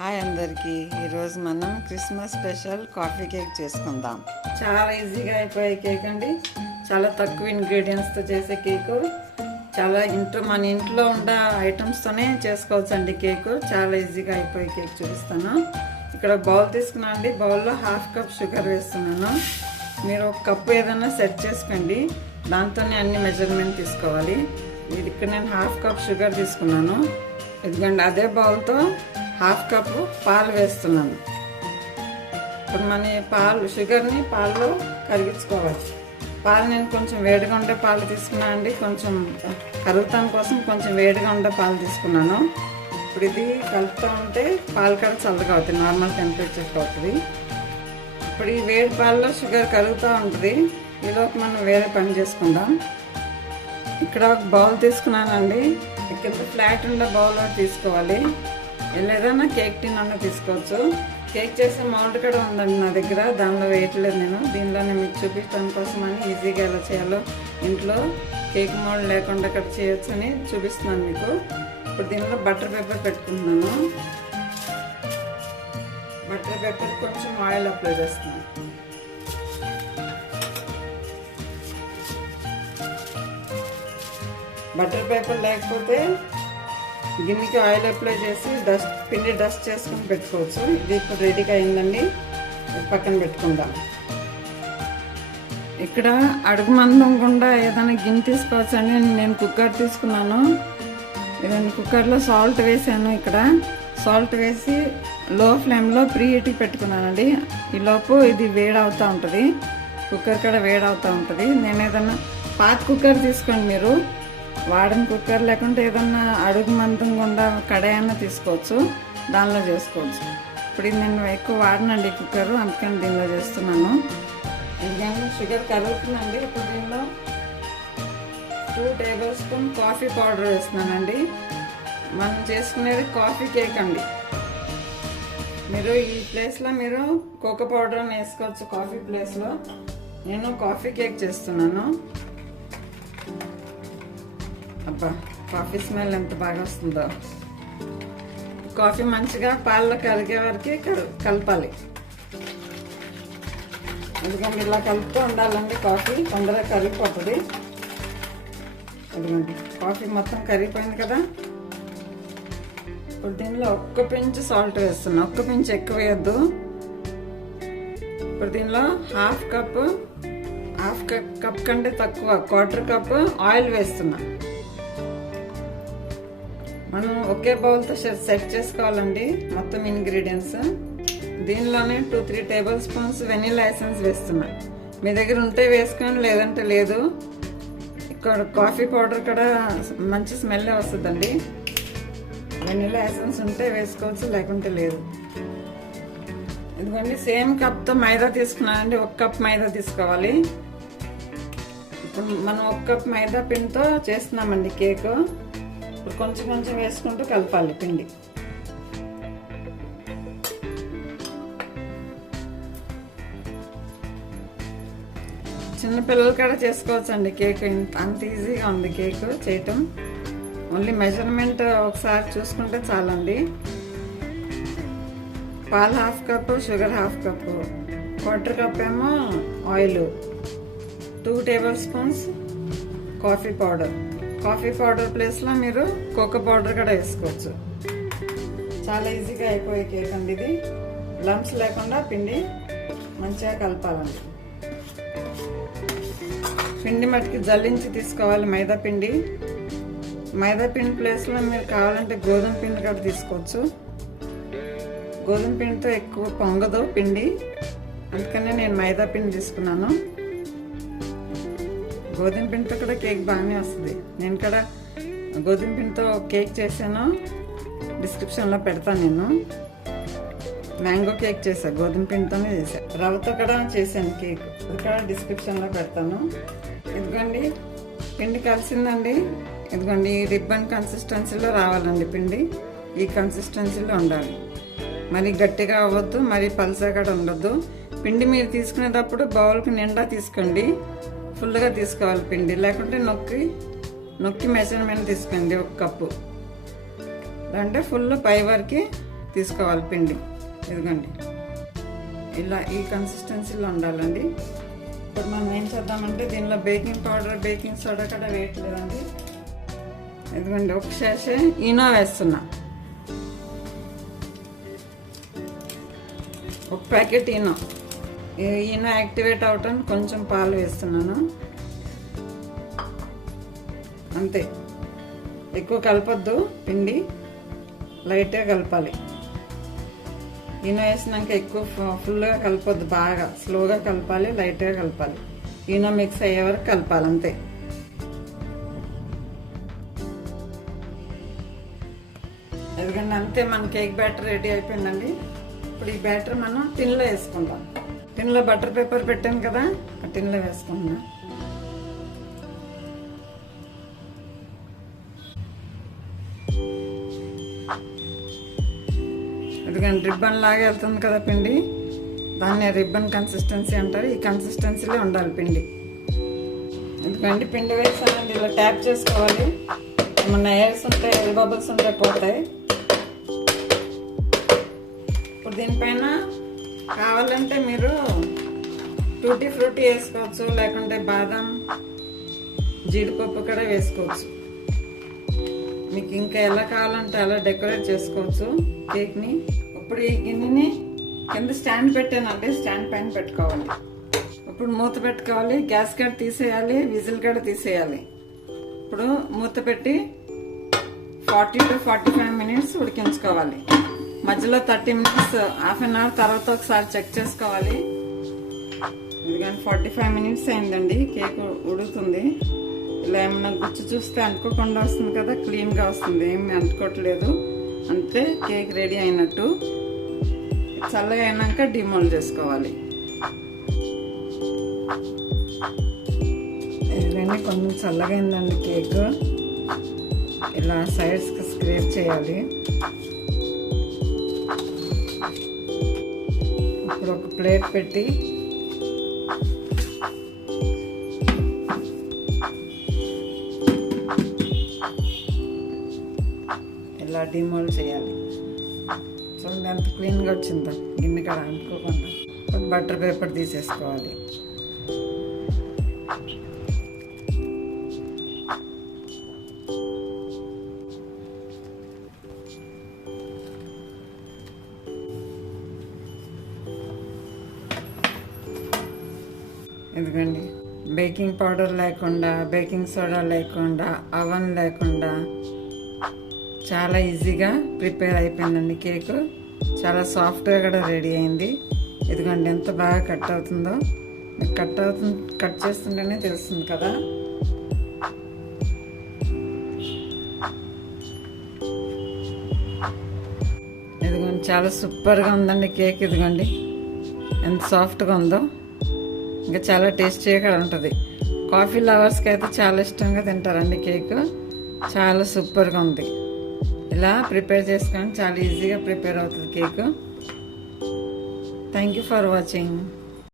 Hi అందరికీ. ఈరోజు మనం క్రిస్మస్ స్పెషల్ కాఫీ కేక్ చేసుకుందాం. చాలా ఈజీగా అయిపోయే కేక్ అండి. చాలా తక్కువ ఇంగ్రీడియంట్స్తో చేసే కేకు. చాలా మన ఇంట్లో ఉండే ఐటమ్స్తోనే చేసుకోవచ్చు అండి కేకు. చాలా ఈజీగా అయిపోయే కేక్ చూపిస్తాను. ఇక్కడ బౌల్ తీసుకున్నా అండి. బౌల్లో 1/2 కప్ షుగర్ వేస్తున్నాను. మీరు ఒక కప్పు ఏదైనా సెట్ చేసుకోండి. దాంతోనే అన్ని మెజర్మెంట్ తీసుకోవాలి. ఇక్కడ నేను 1/2 కప్ షుగర్ తీసుకున్నాను. ఎందుకంటే అదే బౌల్తో 1/2 కప్పు పాలు వేస్తున్నాను. ఇప్పుడు మన షుగర్ని పాలలో కరిగించుకోవాలి. పాలు నేను కొంచెం వేడిగా ఉండే పాలు తీసుకున్నాను అండి. కొంచెం కరుగుతాం కోసం కొంచెం వేడిగా ఉండే పాలు తీసుకున్నాను. ఇప్పుడు ఇది కలుపుతూ ఉంటే పాలు కూడా చల్లగా అవుతుంది, నార్మల్ టెంపరేచర్కి అవుతుంది. ఇప్పుడు ఈ వేడి పాలలో షుగర్ కరుగుతూ ఉంటుంది. ఈలోపు మనం వేరే పని చేసుకుందాం. ఇక్కడ ఒక బౌల్ తీసుకున్నానండి. ఇక్కడ ఫ్లాట్ ఉండే బౌల్ తీసుకోవాలి. ఏదైనా కేక్ టిన్ అన్న తీసుకోవచ్చు. కేక్ చేసే మౌల్డ్ కూడా ఉందండి నా దగ్గర. దానిలో వేయట్లేదు నేను. దీనిలోనే మీకు చూపించడం కోసం అని ఈజీగా ఎలా చేయాలో ఇంట్లో కేక్ మౌల్డ్ లేకుండా కూడా చేయొచ్చు అని చూపిస్తున్నాను మీకు. ఇప్పుడు దీనిలో బటర్ పేపర్ పెట్టుకుంటున్నాను. బటర్ పేపర్ కొంచెం ఆయిల్ అప్లై చేస్తున్నాను. బటర్ పేపర్ లేకపోతే గిన్నెకి ఆయిల్ అప్లై చేసి పిండి డస్ట్ చేసుకుని పెట్టుకోవచ్చు. ఇది ఇప్పుడు రెడీగా అయిందండి. పక్కన పెట్టుకుందాం. ఇక్కడ అడుగు మందం గుండా ఏదైనా గిన్నె తీసుకోవచ్చు అండి. నేను కుక్కర్ తీసుకున్నాను. ఏదైనా కుక్కర్లో సాల్ట్ వేసాను. ఇక్కడ సాల్ట్ వేసి లో ఫ్లేమ్లో ప్రీ హీట్కి పెట్టుకున్నానండి. ఈలోపు ఇది వేడవుతూ ఉంటుంది. కుక్కర్ కూడా వేడవుతూ ఉంటుంది. నేను ఏదన్నా పాత కుక్కర్ తీసుకోండి. మీరు వాడిన కుక్కర్ లేకుంటే ఏదన్నా అడుగు మందం గుండా కడాయన్నా తీసుకోవచ్చు. దానిలో చేసుకోవచ్చు. ఇప్పుడు ఇది నేను ఎక్కువ వాడినండి కుక్కర్, అందుకని దీనిలో చేస్తున్నాను. ఎందుకంటే షుగర్ కరుగుతుందండి. ఇప్పుడు దీనిలో 2 టేబుల్ స్పూన్ కాఫీ పౌడర్ వేస్తున్నానండి. మనం చేసుకునేది కాఫీ కేక్ అండి. మీరు ఈ ప్లేస్లో మీరు కోకో పౌడర్ అని వేసుకోవచ్చు. కాఫీ ప్లేస్లో నేను కాఫీ కేక్ చేస్తున్నాను. అబ్బా, కాఫీ స్మెల్ ఎంత బాగా వస్తుందో. కాఫీ మంచిగా పాలలో కరిగే వరకు కలపాలి. ఎందుకంటే ఇలా కలుపుతూ ఉండాలండి. కాఫీ తొందరగా కరిగిపోతుంది. ఎందుకంటే కాఫీ మొత్తం కరిగిపోయింది కదా. ఇప్పుడు దీనిలో 1 పించ్ సాల్ట్ వేస్తున్నా. 1 పించ్ ఎక్కువ వేయద్దు. ఇప్పుడు దీనిలో 1/2 కప్ కంటే తక్కువ 1/4 కప్ ఆయిల్ వేస్తున్నా. మనం ఒకే బౌల్తో సెట్ చేసుకోవాలండి మొత్తం ఇంగ్రీడియంట్స్. దీనిలోనే 2-3 టేబుల్ స్పూన్స్ వెనిలా ఎసెన్స్ వేస్తున్నా. మీ దగ్గర ఉంటే వేసుకొని, లేదంటే లేదు. ఇక్కడ కాఫీ పౌడర్ కూడా మంచి స్మెల్ వస్తుందండి. వెనిలా ఎసెన్స్ ఉంటే వేసుకోవచ్చు, లేకుంటే లేదు. ఎందుకంటే సేమ్ కప్తో మైదా తీసుకున్నానండి. 1 కప్ మైదా తీసుకోవాలి. ఇప్పుడు మనం 1 కప్ మైదా పిండితో చేస్తున్నామండి కేకు. ఇప్పుడు కొంచెం కొంచెం వేసుకుంటూ కలపాలి పిండి. చిన్నపిల్లలు కూడా చేసుకోవచ్చు అండి కేక్. అంత ఈజీగా ఉంది కేక్ చేయటం. ఓన్లీ మెజర్మెంట్ ఒకసారి చూసుకుంటే చాలండి. పాలు 1/2 కప్పు, షుగర్ 1/2 కప్పు, 1/4 కప్ ఏమో oil, 2 table spoons coffee powder. Coffee powder ప్లేస్లో మీరు కోకో పౌడర్ కూడా వేసుకోవచ్చు. చాలా ఈజీగా అయిపోయే కేక్ అండి ఇది. లంప్స్ లేకుండా పిండి మంచిగా కలపాలండి. పిండి మట్టికి జల్లించి తీసుకోవాలి మైదా పిండి. మైదా పిండి ప్లేస్లో మీరు కావాలంటే గోధుమ పిండి కూడా తీసుకోవచ్చు. గోధుమ పిండితో ఎక్కువ పొంగదు పిండి, అందుకనే నేను మైదా పిండి తీసుకున్నాను. గోధుమ పిండితో కూడా కేక్ బాగానే వస్తుంది. నేను కూడా గోధుమ పిండితో కేక్ చేశాను, డిస్క్రిప్షన్లో పెడతాను. నేను మ్యాంగో కేక్ చేశాను, గోధుమ పిండితోనే చేశాను. రవ్వతో కూడా చేశాను కేక్, అది కూడా డిస్క్రిప్షన్లో పెడతాను. ఎందుకండి పిండి కలిసిందండి. ఎందుకండి ఈ రిబ్బన్ కన్సిస్టెన్సీలో రావాలండి పిండి. ఈ కన్సిస్టెన్సీలో ఉండాలి. మరి గట్టిగా అవ్వద్దు, మరి పల్సగా కూడా ఉండద్దు. పిండి మీరు తీసుకునేటప్పుడు బౌల్కి నిండా తీసుకోండి. ఫుల్గా తీసుకోవాలి పిండి, లేకుంటే నొక్కి మెజర్మెంట్ తీసుకోండి. 1 కప్పు అంటే ఫుల్ పై వరకు తీసుకోవాలి పిండి. ఇదిగోండి, ఇలా ఈ కన్సిస్టెన్సీలో ఉండాలండి. ఇప్పుడు మనం ఏం చేద్దామంటే దీనిలో బేకింగ్ పౌడర్, బేకింగ్ సోడా కూడా వేయట్లేదండి. ఇదిగోండి, ఒక శాషే ఈనో వేస్తున్నా, ఒక ప్యాకెట్ ఈనో యాక్టివేట్ అవటానికి కొంచెం పాలు వేస్తున్నాను అంతే. ఎక్కువ కలపొద్దు, పిండి లైట్గా కలపాలి. ఈనో వేసినాక ఎక్కువ ఫుల్గా కలపొద్దు, బాగా స్లోగా కలపాలి, లైట్గా కలపాలి. ఈనో మిక్స్ అయ్యే వరకు కలపాలి అంతే. ఎందుకంటే అంతే, మన కేక్ బ్యాటర్ రెడీ అయిపోయిందండి. ఇప్పుడు ఈ బ్యాటర్ మనం టిన్లో వేసుకుందాం. టిన్లో బటర్ పేపర్ పెట్టాను కదా, ఆ టిన్లో వేసుకుంటున్నా. ఎందుకంటే రిబ్బన్ లాగా వెళ్తుంది కదా పిండి, దాన్ని రిబ్బన్ కన్సిస్టెన్సీ అంటారు. ఈ కన్సిస్టెన్సీలో ఉండాలి పిండి. ఎందుకంటే పిండి వేసానండి, ఇలా ట్యాప్ చేసుకోవాలి. ఏమన్నా ఎయిర్స్ ఉంటాయి, ఎయిర్ బబుల్స్ ఉంటాయి, పోతాయి. ఇప్పుడు దీనిపైన కావాలంటే మీరు టూటీ ఫ్రూటీ వేసుకోవచ్చు, లేకుంటే బాదం, జీడిపప్పు కూడా వేసుకోవచ్చు. మీకు ఇంకా ఎలా కావాలంటే అలా డెకరేట్ చేసుకోవచ్చు కేక్ని. ఇప్పుడు ఈ గిన్నెని కింద స్టాండ్ పెట్టానండి, స్టాండ్ పైన పెట్టుకోవాలి. ఇప్పుడు మూత పెట్టుకోవాలి, గ్యాస్ కడ తీసేయాలి, విజిల్ కడ తీసేయాలి. ఇప్పుడు మూత పెట్టి 40 to 45 minutes ఉడికించుకోవాలి. మధ్యలో 30 minutes, హాఫ్ అన్ అవర్ తర్వాత ఒకసారి చెక్ చేసుకోవాలి. ఎందుకంటే 45 minutes అయిందండి, కేక్ ఉడుకుతుంది. ఇలా ఏమన్నా గుచ్చి చూస్తే అంటుకోకుండా వస్తుంది కదా, క్లీన్గా వస్తుంది, ఏమి అంటుకోవట్లేదు, అంటే కేక్ రెడీ అయినట్టు. చల్లగా అయినాక డిమోల్డ్ చేసుకోవాలి. ఇవన్నీ కొంచెం చల్లగా అయిందండి కేక్. ఇలా సైడ్స్కి స్క్రేప్ చేయాలి. ఇప్పుడు ఒక ప్లేట్ పెట్టి ఇలా డిమోల్డ్ చేయాలి. చూడండి ఎంత క్లీన్గా వచ్చిందో, గిన్నె కాడ అనుకోకుండా. బటర్ పేపర్ తీసేసుకోవాలి. ఎందుకండి బేకింగ్ పౌడర్ లేకుండా, బేకింగ్ సోడా లేకుండా, అవన్ లేకుండా చాలా ఈజీగా ప్రిపేర్ అయిపోయిందండి కేక్. చాలా సాఫ్ట్గా కూడా రెడీ అయింది. ఎందుకంటే ఎంత బాగా కట్ అవుతుందో, మీకు కట్ చేస్తుంటేనే తెలుస్తుంది కదా. ఇదిగోండి, చాలా సూపర్గా ఉందండి కేక్. ఇదిగోండి ఎంత సాఫ్ట్గా ఉందో, ఇంకా చాలా టేస్టీగా కూడా ఉంటుంది. కాఫీ లవర్స్కి అయితే చాలా ఇష్టంగా తింటారండి కేక్. చాలా సూపర్గా ఉంది. ఇలా ప్రిపేర్ చేసుకొని చాలా ఈజీగా ప్రిపేర్ అవుతుంది cake. Thank you for watching.